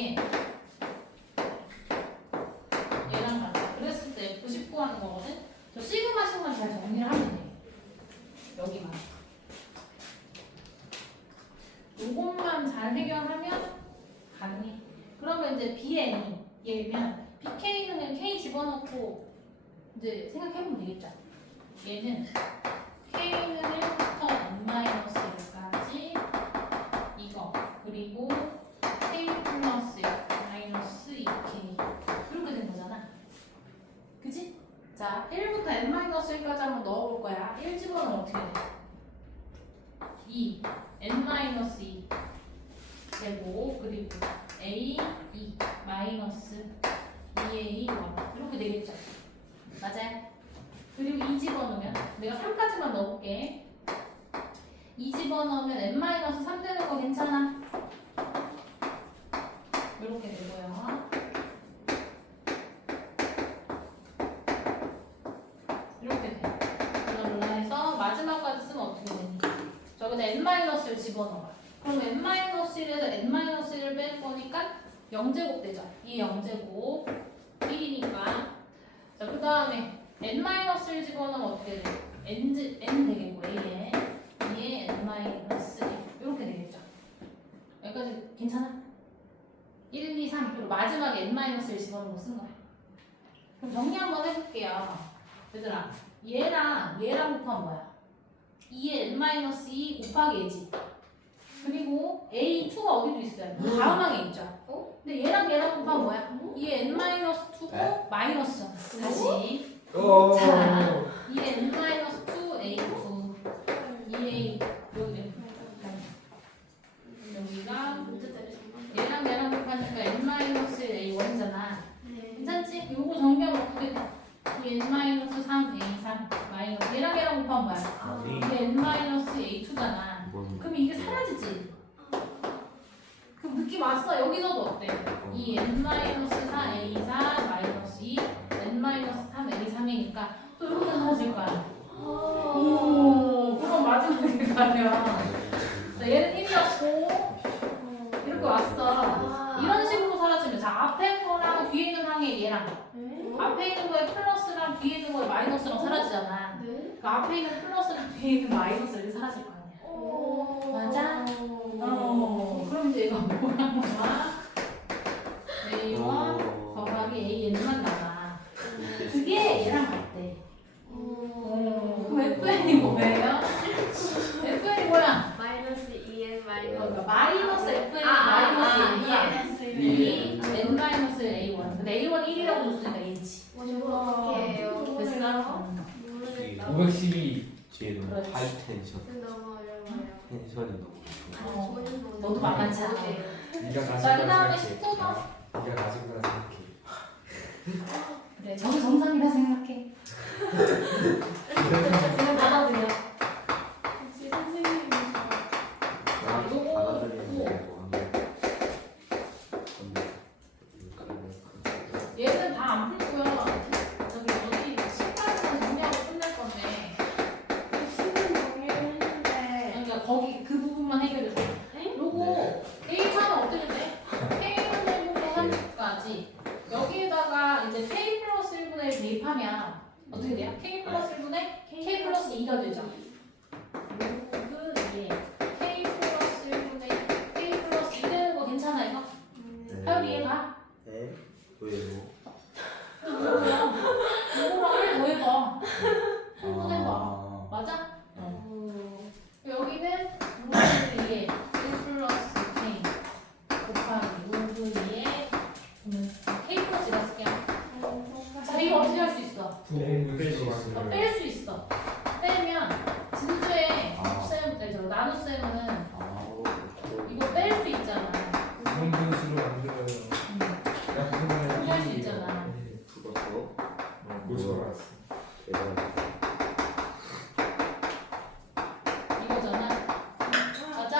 요게 얘랑 같아. 그랬을 때 F19 하는 거거든. 저 시그마식만 잘 정리를 하면 돼. 여기만. 요것만 잘 해결하면 가능해. 그러면 이제 BN이 얘면 BK는 그냥 K 집어넣고 이제 생각해보면 되겠죠. 얘는 K는 1부터 N-1까지 이거 그리고 K 플러스 마이너스 2K 이렇게 된 거잖아. 그치? 자, 1부터 N-1까지 한번 넣어볼 거야. 1 집어넣으면 어떻게 돼? 2 N-2 되고 그리고 A 2 마이너스 2A 1 이렇게 되겠죠? 맞아요? 그리고 2 집어넣으면 내가 3까지만 넣어볼게. 2 집어넣으면 N-3 되는 거 괜찮아? 이렇게 되고요. 이렇게 돼. 그럼 해서 마지막까지 쓰면 어떻게 되니? 저기다 N-를 집어넣어요. 그럼 N-1에서 N-1을 뺄 거니까 0제곱 되죠? 이 0제곱 1이니까. 자, 그 다음에 N-를 집어넣으면 어떻게 돼? N 되겠고 A에 N-1 이렇게 되겠죠? 여기까지 괜찮아? 1, 2, 3 그리고 마지막에 N-을 집어넣은 거 쓴 거야. 그럼 정리 한번 해볼게요. 얘들아 얘랑 곱하면 뭐야? 2에 N-2 곱하기 A지. 그리고 A2가 어디도 있어요? 다음 항에 있죠. 근데 얘랑 곱하면 뭐야? 2에 N-2고 마이너스잖아. 다시. 자, 2에 N-2 A2 2A 여기가 얘랑 곱하니까 N-A1이잖아. 괜찮지? 요거 정리하면 어떻게 돼? 2N-3 A3 마이너스 얘랑 곱하면 뭐야? 이게 N-A2잖아. 그럼 이게 사라지지? 그럼 느낌 왔어? 여기서도 어때? 이 N-4 A4 마이너스 2 N-3 A3이니까 또 이렇게 사라질 거야. 오, 그럼 마지막에 가면 얘는 1이었고 이렇게 왔어. 이런 식으로 사라지면 자 앞에 거랑 뒤에 있는 항에 얘랑 앞에 있는 거에 플러스랑 뒤에 있는 거에 마이너스랑 사라지잖아. 그 앞에 있는 플러스랑 뒤에 있는 마이너스 이렇게 사라질 거 아니야. 맞아? 그럼 이제 이거 뭐야? A1 더하기 AN만 나와. 그게 얘랑 같대. 그럼 FN이 뭐예요? FN이 뭐야? 마이너스 2N 그러니까 마이너스 FN이 마이너스 2 N-1 근데 A1 1이라고 줬으니까 A지. 어떻게 해요? 됐어? 모르겠다. 512 뒤에 너무 그렇지. 하이 텐션. 너무 어려워요. 텐션이 너무 좋아. 너도 만만치 않아. 네가 가진 자, 거라 그다음에 생각해. 10번. 네가 가진 거라 생각해. 그래, 저도 정상이라 생각해. 그냥 받아들여. 역시 선생님이셔. 얘는 다 안 풀고요. 저기 어디 10까지만 정리하고 끝낼 건데. 수능 정리했는데 그러니까 거기 그 부분만 해결해 줘. 요거 A파는 어떻게 돼? K는 1분의 30까지. 여기에다가 이제 K 플러스 1분의 1 대입하면 어떻게 돼요? K 플러스 1분의 K 플러스 2가 되죠. 요그 예. K 플러스 1분의 K 플러스 2 되는 거 괜찮아 이거? 하율이 이해가? 네? 왜요? 이거랑 1 더해봐. 1 더해봐. 맞아? 여기는 로그 2에 1 플러스 K 곱하기 로그 2에 K 플러스 2가 쓸게요. 자, 이거 어떻게 할 수 있어? 뺄 수 있어. 빼면 진수의 곱셈, 나눗셈은 이거 뺄 수 있잖아. 좋은 분수로 만들어요. 나 무슨 말인지 할수 있잖아. 풀어서 고소를 알았어. 대단. 이거잖아. 맞아?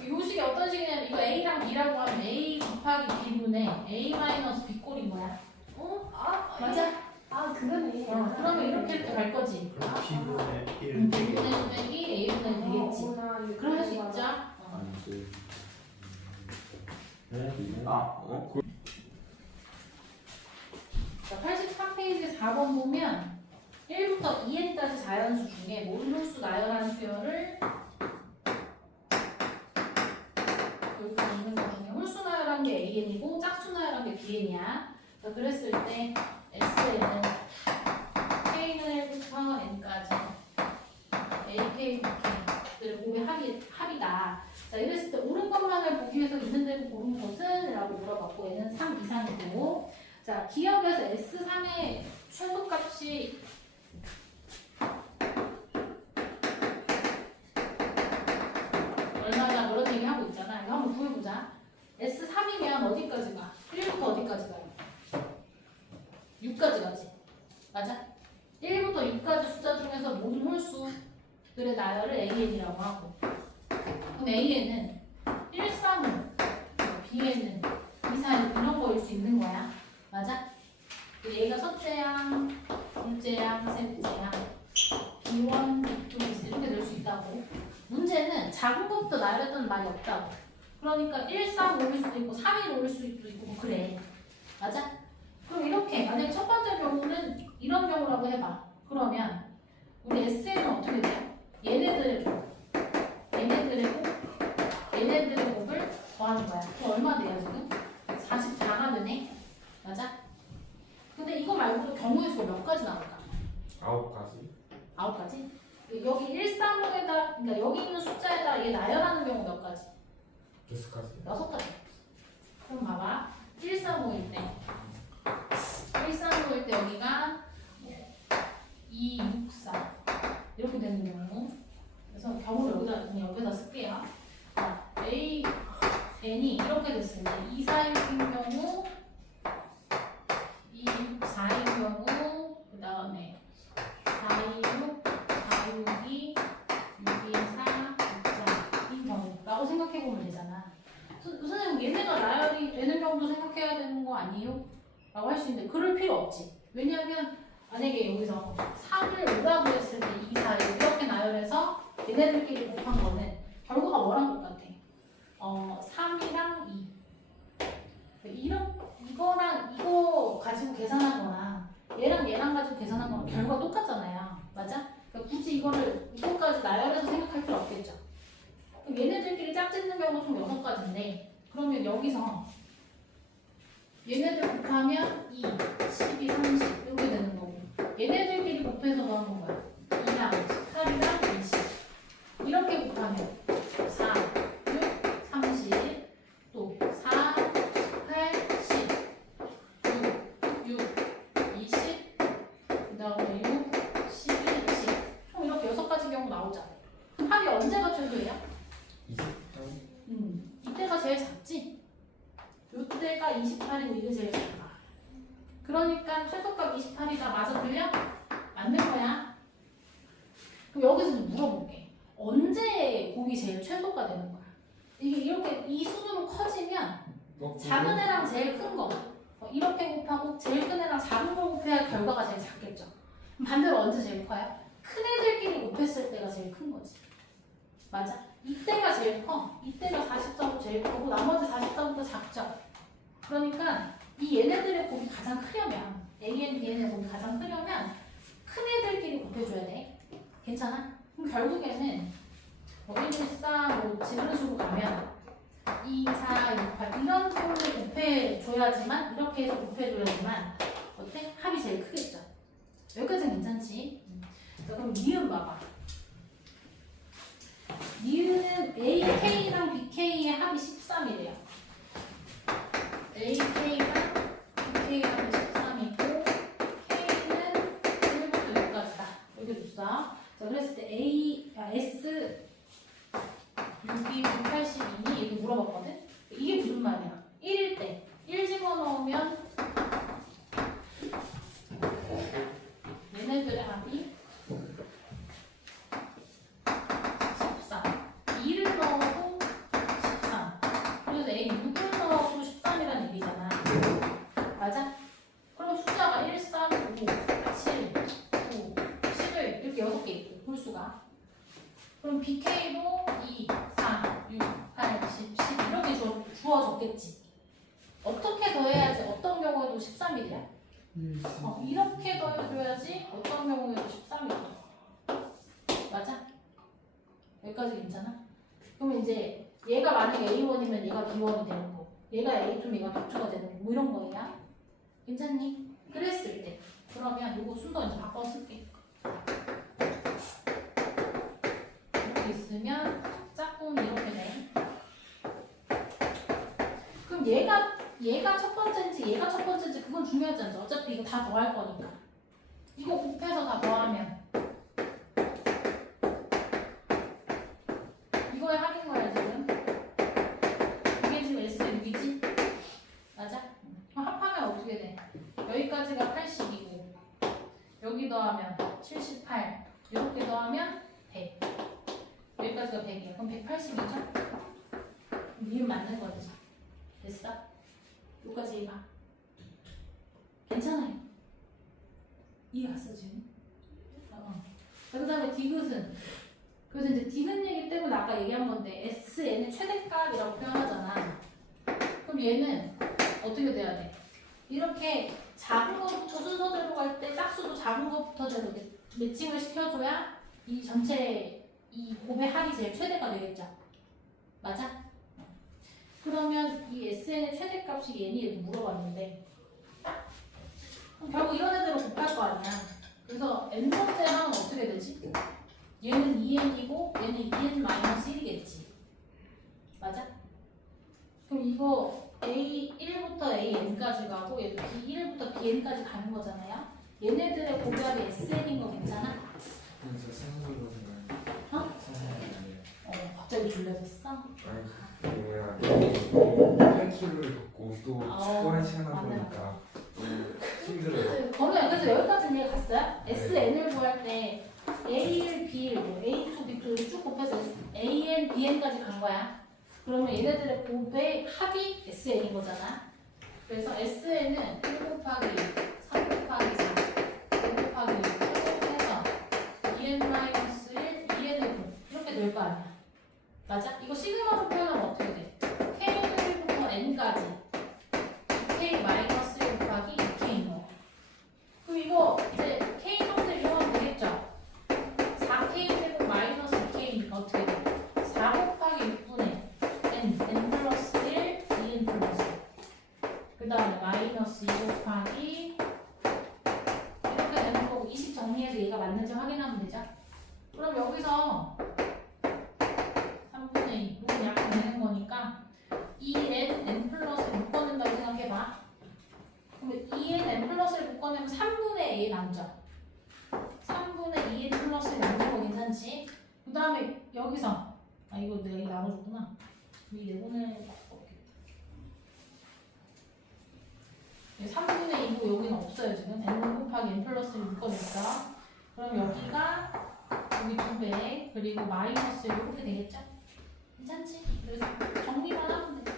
이 식이 어떤 식이냐면 이거 A랑 B라고 하면 A 곱하기 B분의 A 마이너스 B 꼴인 거야. 맞아? 그러네. 그러면 이렇게 갈 거지. B분의 1. B분의 분의 A분의 되겠지. 그럼 할 수 있죠? 안 돼. 자, 83페이지 4번 보면 1부터 2n까지 자연수 중에 몰룰수 나열한 수열을 여기 있는 것 중에 홀수 나열한 게 an이고 짝수 나열한 게 bn이야. 자, 그랬을 때 S에는 K는 1부터 N까지 A, K, B를 곱의 합이다. 자, 이랬을 때 옳은 것만을 보기 위해서 있는 대로 고른 것은? 라고 물어봤고 얘는 3 이상이고 자, 기억에서 S3의 최소값이 얼마냐 그런 얘기 하고 있잖아. 이거 한번 구해보자. S3이면 어디까지 가? 1부터 어디까지 가요? 6까지 가지. 맞아? 1부터 6까지 숫자 중에서 모든 홀수들의 나열을 AN이라고 하고 그럼 AN은 1, 3, 5, BN은 2, 4, 6 이런 거일 수 있는 거야. 맞아? A가 첫째양, 둘째양, 셋째양 B1, B2, B3 이렇게 될 수 있다고. 문제는 작은 것부터 나열했다는 말이 없다고. 그러니까 1, 3, 5일 수도 있고 3일 올 수도 있고 뭐 그래. 맞아? 그럼 이렇게 만약에 첫 번째 경우는 이런 경우라고 해봐. 그러면 우리 S에는 어떻게 돼요? 얘네들의 곱을 더하는 거야. 그럼 얼마 돼요 지금? 44가 되네. 맞아? 근데 이거 말고도 경우의 수가 몇 가지 나올까? 9가지. 9가지? 여기 135에다 그러니까 여기 있는 숫자에다 얘 나열하는 경우 몇 가지? 6가지. 6가지. 그럼 봐봐. 135일 때 135일 때 여기가 2, 6, 4 이렇게 되는 경우. 그래서 경우를 여기다 쓸게요. 자, A, N이 이렇게 됐을 때 2, 4, 6인 경우 2, 6, 4인 경우 그 다음에 4, 2, 6, 4, 6, 2, 6, 2, 4, 6, 4인 경우라고 생각해보면 되잖아. 선생님 얘네가 나열이 되는 경우도 생각해야 되는 거 아니에요? 라고 할 수 있는데 그럴 필요 없지. 왜냐하면 만약에 여기서 3을 5라고 했을 때 2, 4, 6 이렇게 나열해서 얘네들끼리 곱한 거는 결과가 뭐랑 똑같아? 3이랑 2 이거랑 이거 가지고 계산한 거랑 얘랑 가지고 계산한 거랑 결과가 똑같잖아요. 맞아? 그러니까 굳이 이거까지 나열해서 생각할 필요 없겠죠. 그럼 얘네들끼리 짝짓는 경우가 총 6가지인데 그러면 여기서 얘네들 곱하면 2, 12, 30 이렇게 되는 거고 얘네들끼리 곱해서 넣는 거야. 2랑 18이랑 20 이렇게 곱하면 4, 6, 30 또 4, 8, 10 6, 20 그 다음에 6, 12, 20 총 이렇게 6가지 경우 나오잖아. 그럼 합이 언제가 최소예요? 20. 이때가 제일 작지? 이때가 28인 이게 제일 작아. 그러니까 최소값 28이다. 맞아 들려? 맞는 거야. 그럼 여기서 좀 물어볼게. 언제 곱이 제일 최소가 되는 거야? 이게 이렇게 이 수준으로 커지면 작은 애랑 제일 큰 거 이렇게 곱하고 제일 큰 애랑 작은 걸 곱해야 결과가 제일 작겠죠. 그럼 반대로 언제 제일 커요? 큰 애들끼리 곱했을 때가 제일 큰 거지. 맞아? 이때가 제일 커. 이때가 44도 제일 크고 나머지 44보다 작죠. 그러니까 이 얘네들의 곱이 가장 크려면 AN, BN의 곱이 가장 크려면 큰 애들끼리 곱해줘야 돼. 괜찮아? 그럼 결국에는 1, 4, 5, 7 이런 식으로 가면 2, 4, 6, 8 이런 걸로 곱해줘야지만 이렇게 해서 곱해줘야지만 어때? 합이 제일 크겠죠. 여기까지는 괜찮지? 자, 그럼 니은 봐봐. 니은은 AK랑 BK의 합이 13이래요. AK랑 BK의 합이 13이고 K는 1부터 6까지다. 여기 줬어. 자, 그랬을 때 S 6이 182니 이렇게 물어봤거든? 이게 무슨 말이야? 1일 때 1 집어넣으면 얘네들의 합이 14 2를 넣어도 13 그래서 A 6을 넣어도 13이라는 얘기잖아. 맞아? 그럼 숫자가 1, 3, 5, 7, 9, 11 이렇게 6개 있고 홀수가 그럼 BK도 2, 4, 6, 8, 10, 12 이렇게 주어졌겠지. 어떻게 더해야지 어떤 경우에도 13이 돼요? 이렇게 더해줘야지 어떤 경우에도 13이 돼. 맞아? 여기까지 괜찮아? 그러면 이제 얘가 만약에 A1이면 얘가 B1이 되는 거, 얘가 A2면 얘가 B2가 되는 거, 뭐 이런 거야. 괜찮니? 그랬을 때 그러면 이거 순서 이제 바꿔 쓸게. 이렇게 있으면 짝꿍이 이렇게 돼. 그럼 얘가 첫 번째인지 얘가 첫 번째인지 그건 중요하지 않죠. 어차피 이거 다 더할 거니까. 이거 곱해서 다 더하면 이거에 합인 거야 지금. 이게 지금 S6이지? 맞아? 그럼 합하면 어떻게 돼? 여기까지가 80이고 여기 더하면 78 이렇게 더하면 100 여기까지가 100이야. 그럼 180이죠? 니은 맞는 거지. 됐어? 여기까지 해봐. 괜찮아요. 이해 갔어 지금? 그 다음에 디귿은 그래서 이제 디귿이기 때문에 아까 얘기한 건데 SN의 최대값이라고 표현하잖아. 그럼 얘는 어떻게 돼야 돼? 이렇게 작은 거부터 순서대로 갈 때 짝수도 작은 거부터 이렇게 매칭을 시켜줘야 이 전체 이 곱의 합이 제일 최대가 되겠죠. 맞아? 그러면 이 SN의 최대값이 얘니 이렇게 물어봤는데 그럼 결국 이런 애들을 곱할 거 아니야. 그래서 n번째 항은 어떻게 되지? 얘는 2n이고 얘는 2n-1이겠지. 맞아? 그럼 이거 A1부터 AN까지 가고 얘도 B1부터 BN까지 가는 거잖아요. 얘네들의 곱합이 SN인 거 괜찮아? 진짜 생각으로 생각해. 어? 갑자기 졸려졌어? 아니 뭐야 8kg를 걷고 또 축구하는 시간 하다 맞네, 보니까 너무 힘들어요. 저는 그래서 여기까지는 이해 갔어요? SN을 구할 때 A1, B1, 뭐 A2, B2 쭉 곱해서 AN, BN까지 간 거야. 그러면 얘네들의 곱의 합이 SN인 거잖아. 그래서 SN은 1 곱하기 3 곱하기 4, 5 곱하기 6 해서 2n-1, 2n의 곱 이렇게 될 거 아니야. 맞아? 이거 시그마로 표현하면 어떻게 돼? K1부터 N까지 K-1 곱하기 2K인 거. 그럼 이거 이제 K 정도 이용하면 되겠죠? 4K 제곱 마이너스 2K 어떻게 돼? 4 곱하기 6분의 N 플러스 1, 2N 플러스 그 다음에 마이너스 2 곱하기 이렇게 되는 거고 20 정리해서 얘가 맞는지 확인하면 되죠? 그럼 여기서 3분의 2 이건 약간 되는 거니까 2N, N 플러스 묶어낸다고 생각해봐. 그러면 2N, N 플러스를 묶어내면 3분의 A 남죠? 3분의 2N 플러스를 남는 거 괜찮지? 그 다음에 여기서 이거 내가 이거 나눠줬구나. 이 내분을 바꿔볼게. 3분의 2고 여기는 없어요 지금. N 곱하기 N 플러스를 묶어낼까? 그럼 여기가 여기 2배 그리고 마이너스 이렇게 되겠죠? 괜찮지? 그래서 정리만 하면 돼.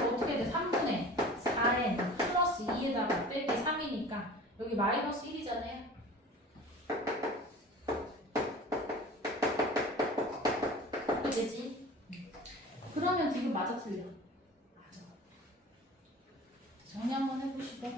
어떻게 돼? 3분의 4n 플러스 2에다가 빼기 3이니까 여기 마이너스 1이잖아요. 이렇게 되지? 그러면 지금 맞아 틀려? 맞아. 정리 한번 해보시고